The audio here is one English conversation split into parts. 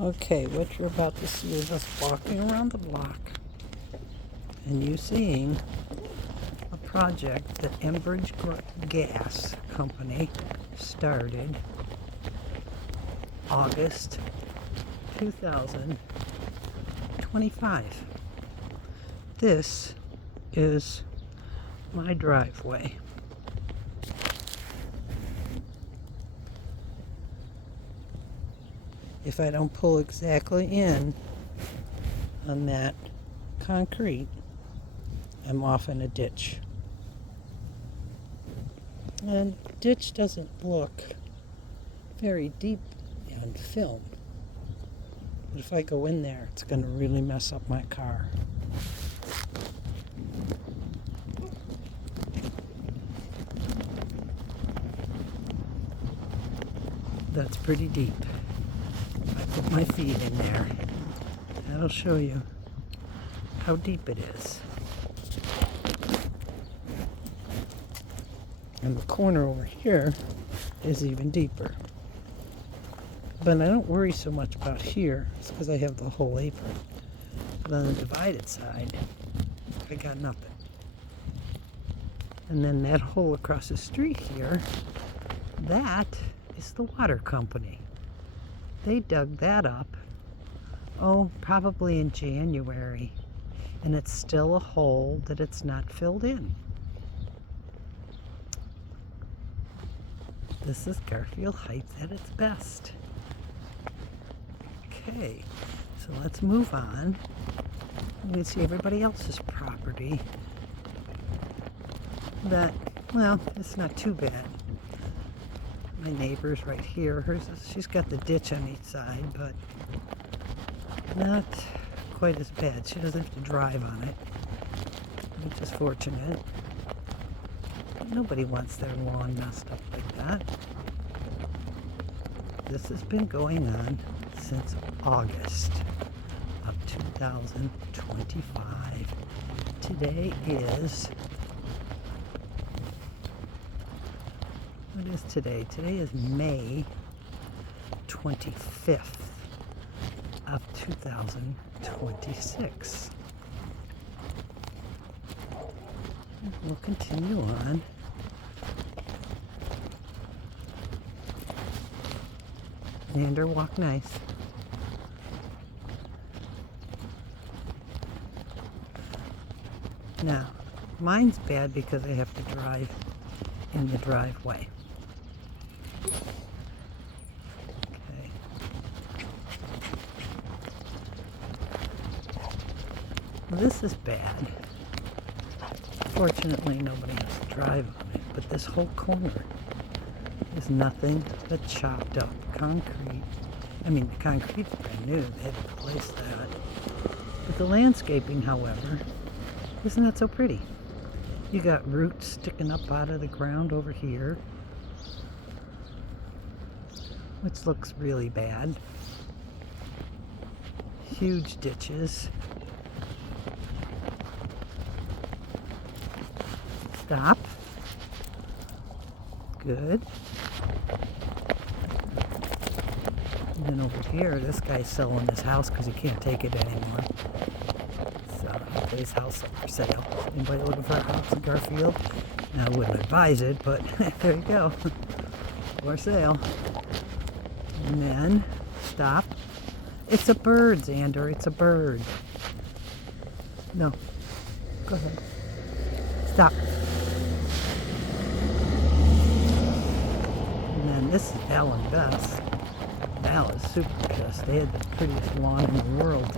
Okay, what you're about to see is us walking around the block and you seeing a project that Enbridge Gas Company started August 2025. This is my driveway. If I don't pull exactly in on that concrete, I'm off in a ditch. And the ditch doesn't look very deep on film. But if I go in there, it's going to really mess up my car. That's pretty deep. I put my feet in there. That'll show you how deep it is. And the corner over here is even deeper. But I don't worry so much about here. It's because I have the whole apron. But on the divided side, I got nothing. And then that hole across the street here, that is the water company. They dug that up, probably in January. And it's still a hole that it's not filled in. This is Garfield Heights at its best. Okay, so let's move on. You can see everybody else's property. It's not too bad. My neighbor's right here. She's got the ditch on each side, but not quite as bad. She doesn't have to drive on it, which is fortunate. Nobody wants their lawn messed up like that. This has been going on since August of 2025. Today is... What is today? Today is May 25th of 2026. We'll continue on. Xander, walk nice. Now, mine's bad because I have to drive in the driveway. Okay. Well, this is bad. Fortunately, nobody has to drive on it, but this whole corner is nothing but chopped up concrete. The concrete's brand new. They had to replace that. But the landscaping, however, isn't that so pretty? You got roots sticking up out of the ground over here, which looks really bad. Huge ditches. Stop. Good. And then over here, this guy's selling his house because he can't take it anymore. So he put his house up for sale. Anybody looking for a house in Garfield? Now, I wouldn't advise it, but there you go. For sale. And then, stop. It's a bird, Xander. It's a bird. No. Go ahead. Stop. This is Al and Bess. Al is super pissed. They had the prettiest lawn in the world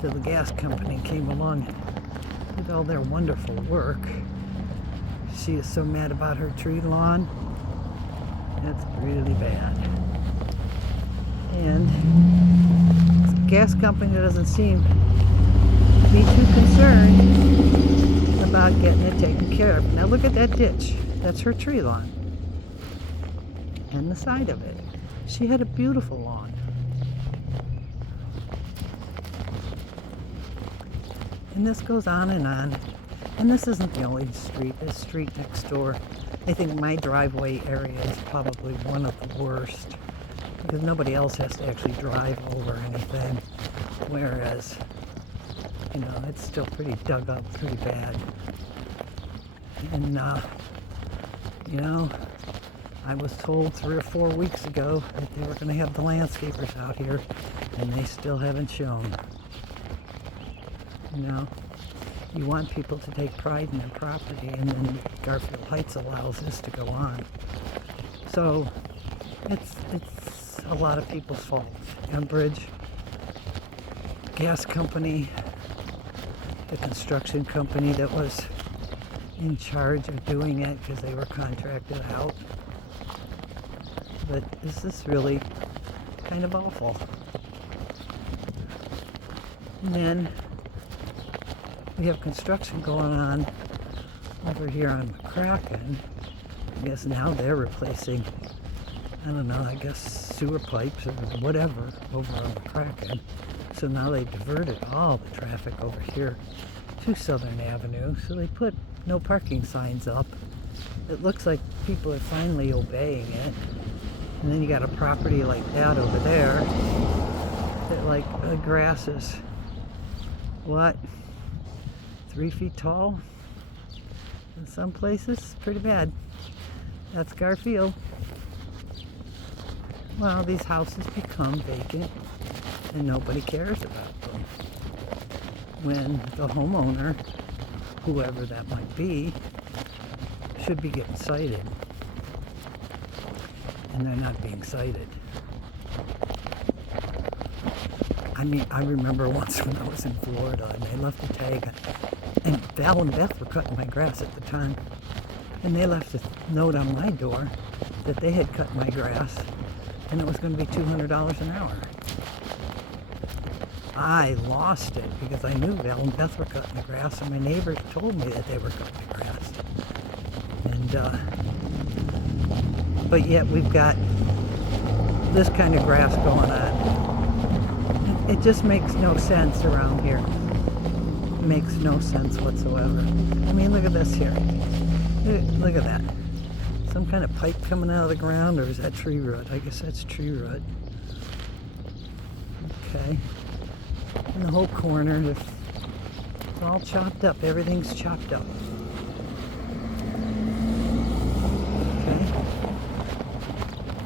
till the gas company came along and did all their wonderful work. She is so mad about her tree lawn. That's really bad. And the gas company doesn't seem to be too concerned about getting it taken care of. Now look at that ditch. That's her tree lawn. And the side of it. She had a beautiful lawn. And this goes on and on. And this isn't the only street. This street next door, I think my driveway area is probably one of the worst. because nobody else has to actually drive over anything, whereas, you know, it's still pretty dug up pretty bad. And, you know, I was told 3 or 4 weeks ago that they were going to have the landscapers out here, and they still haven't shown. You know, you want people to take pride in their property, and then Garfield Heights allows this to go on. So it's a lot of people's fault. Enbridge, gas company, the construction company that was in charge of doing it because they were contracted out. But this is really kind of awful. And then we have construction going on over here on McCracken. I guess now they're replacing, I don't know, I guess sewer pipes or whatever over on McCracken. So now they diverted all the traffic over here to Southern Avenue. So they put no parking signs up. It looks like people are finally obeying it. And then you got a property like that over there that, like, the grass is, what, 3 feet tall? In some places, pretty bad. That's Garfield. Well, these houses become vacant and nobody cares about them. When the homeowner, whoever that might be, should be getting cited. And they're not being cited. I mean, I remember once when I was in Florida and they left a tag, and Val and Beth were cutting my grass at the time, and they left a note on my door that they had cut my grass and it was going to be $200 an hour. I lost it because I knew Val and Beth were cutting the grass, and my neighbors told me that they were cutting the grass. And but yet we've got this kind of grass going on. It just makes no sense around here. It makes no sense whatsoever. I mean, look at this here. Look at that. Some kind of pipe coming out of the ground, or is that tree root? I guess that's tree root. Okay. In the whole corner, it's all chopped up. Everything's chopped up. Okay.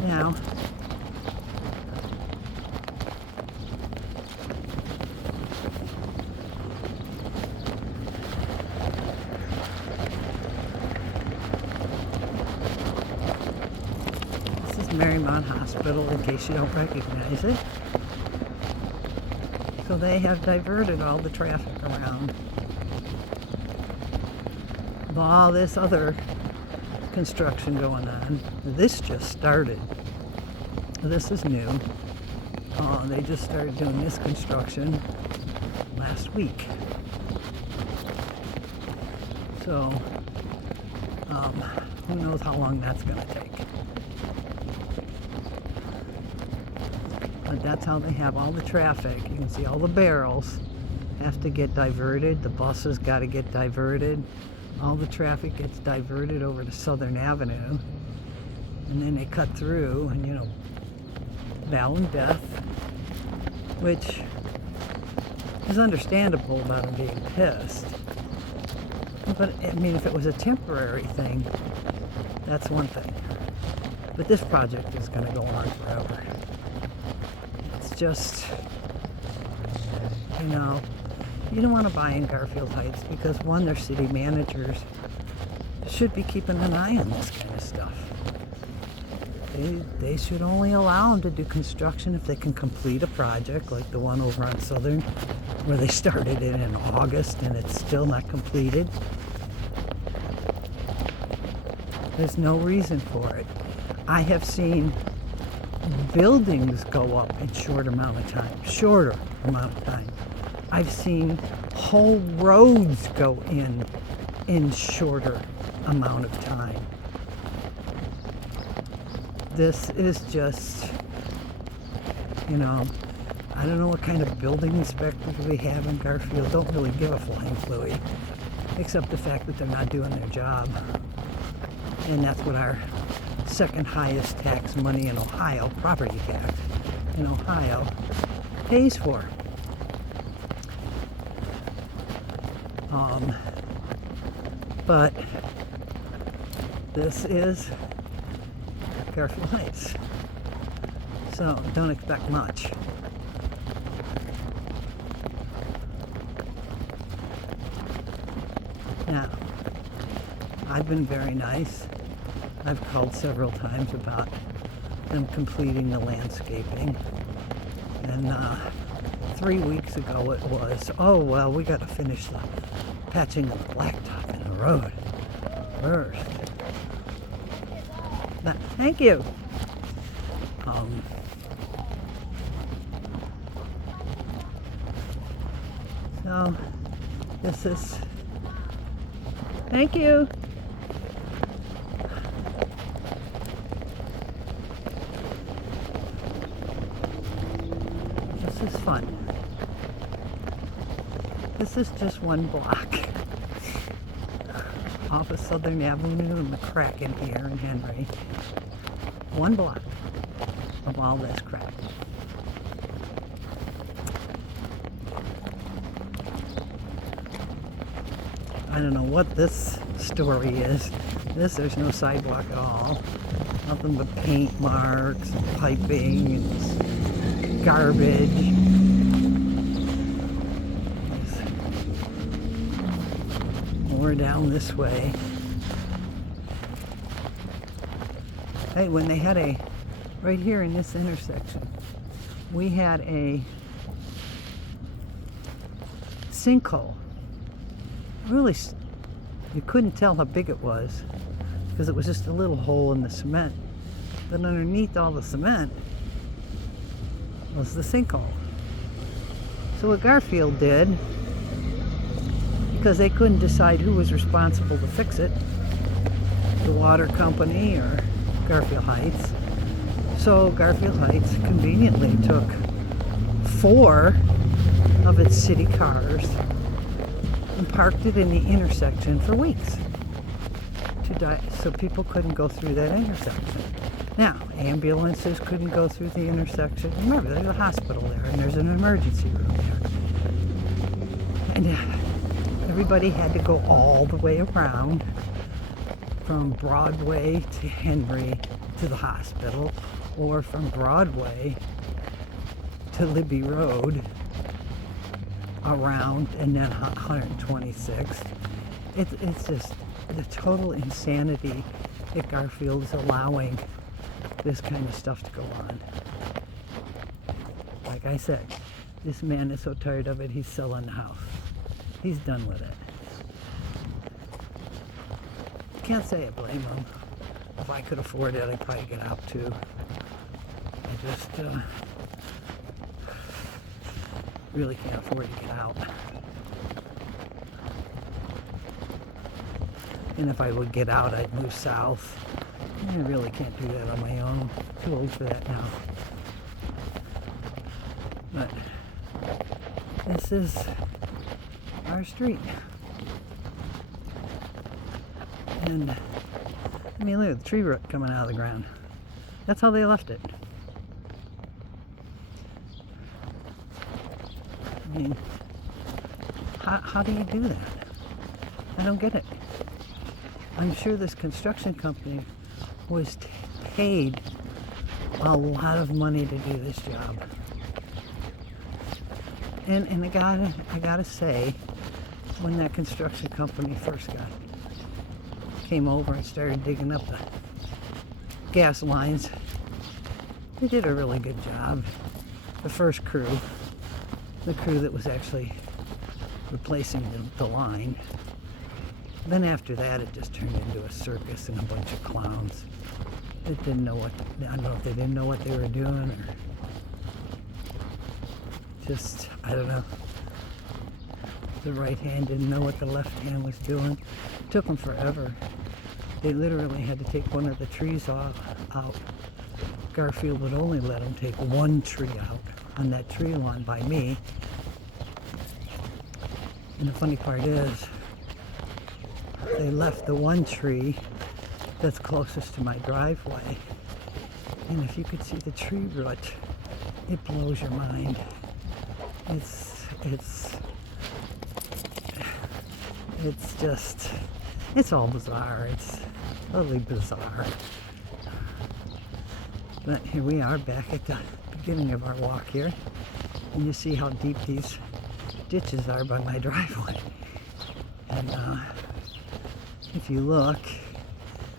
Now, this is Marymount Hospital, in case you don't recognize it. So they have diverted all the traffic around. All this other construction going on. This just started. This is new. They just started doing this construction last week. So, who knows how long that's going to take. But that's how they have all the traffic. You can see all the barrels have to get diverted. The buses got to get diverted. All the traffic gets diverted over to Southern Avenue. And then they cut through, and, you know, Val and Beth, which is understandable about them being pissed. But, I mean, if it was a temporary thing, that's one thing. But this project is going to go on forever. Just, you know, you don't want to buy in Garfield Heights because, one, their city managers should be keeping an eye on this kind of stuff. They should only allow them to do construction if they can complete a project like the one over on Southern, where they started it in August and it's still not completed. There's no reason for it. I have seen buildings go up in shorter amount of time. I've seen whole roads go in shorter amount of time. This is just, you know, I don't know what kind of building inspectors we have in Garfield. Don't really give a flying fluey, except the fact that they're not doing their job. And that's what our second highest tax money in Ohio, property tax in Ohio, pays for. But this is Garfield Heights, so don't expect much. Now, I've been very nice. I've called several times about them completing the landscaping. And 3 weeks ago it was, oh, well, we got to finish the patching of the blacktop in the road first. Now, thank you. So, this is, thank you. This is fun. This is just one block off of Southern Avenue and McCracken here in Henry. One block of all this crap. I don't know what this story is. There's no sidewalk at all. Nothing but paint marks and piping and garbage. More down this way. Hey, when they had right here in this intersection, we had a sinkhole. Really, you couldn't tell how big it was because it was just a little hole in the cement. But underneath all the cement was the sinkhole. So what Garfield did, because they couldn't decide who was responsible to fix it, the water company or Garfield Heights. So Garfield Heights conveniently took 4 of its city cars and parked it in the intersection for weeks so people couldn't go through that intersection. Now, ambulances couldn't go through the intersection. Remember, there's a hospital there and there's an emergency room there. And everybody had to go all the way around from Broadway to Henry to the hospital, or from Broadway to Libby Road around and then 126th. It's just the total insanity that Garfield is allowing this kind of stuff to go on. Like I said, this man is so tired of it, he's selling the house. He's done with it. Can't say I blame him. If I could afford it, I'd probably get out too. I just really can't afford to get out. And if I would get out, I'd move south. I really can't do that on my own. Too old for that now. But this is our street. And I mean, look at the tree root coming out of the ground. That's how they left it. I mean, how do you do that? I don't get it. I'm sure this construction company was paid a lot of money to do this job. And I gotta say, when that construction company first came over and started digging up the gas lines, they did a really good job. The first crew, the crew that was actually replacing the line. Then after that, it just turned into a circus and a bunch of clowns. They didn't know I don't know if they didn't know what they were doing or just, I don't know. The right hand didn't know what the left hand was doing. It took them forever. They literally had to take one of the trees out. Garfield would only let them take one tree out on that tree lawn by me. And the funny part is, they left the one tree that's closest to my driveway. And if you could see the tree root, it blows your mind. It's just, it's all bizarre. It's totally bizarre. But here we are back at the beginning of our walk here. And you see how deep these ditches are by my driveway. And if you look,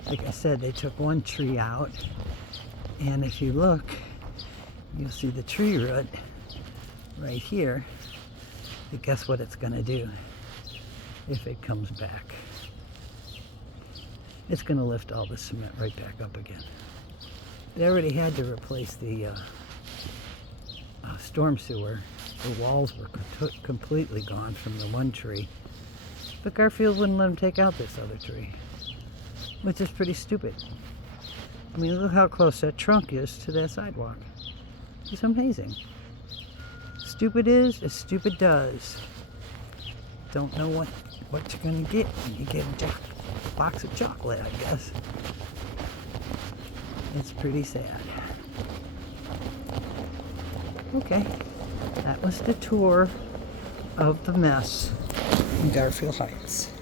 like I said, they took one tree out. And if you look, you'll see the tree root right here. But guess what it's going to do if it comes back? It's going to lift all the cement right back up again. They already had to replace the storm sewer. The walls were completely gone from the one tree. But Garfield wouldn't let them take out this other tree, which is pretty stupid. I mean, look how close that trunk is to that sidewalk. It's amazing. Stupid is as stupid does. Don't know what you're gonna get when you get a box of chocolate, I guess. It's pretty sad. Okay, that was the tour of the mess in Garfield Heights.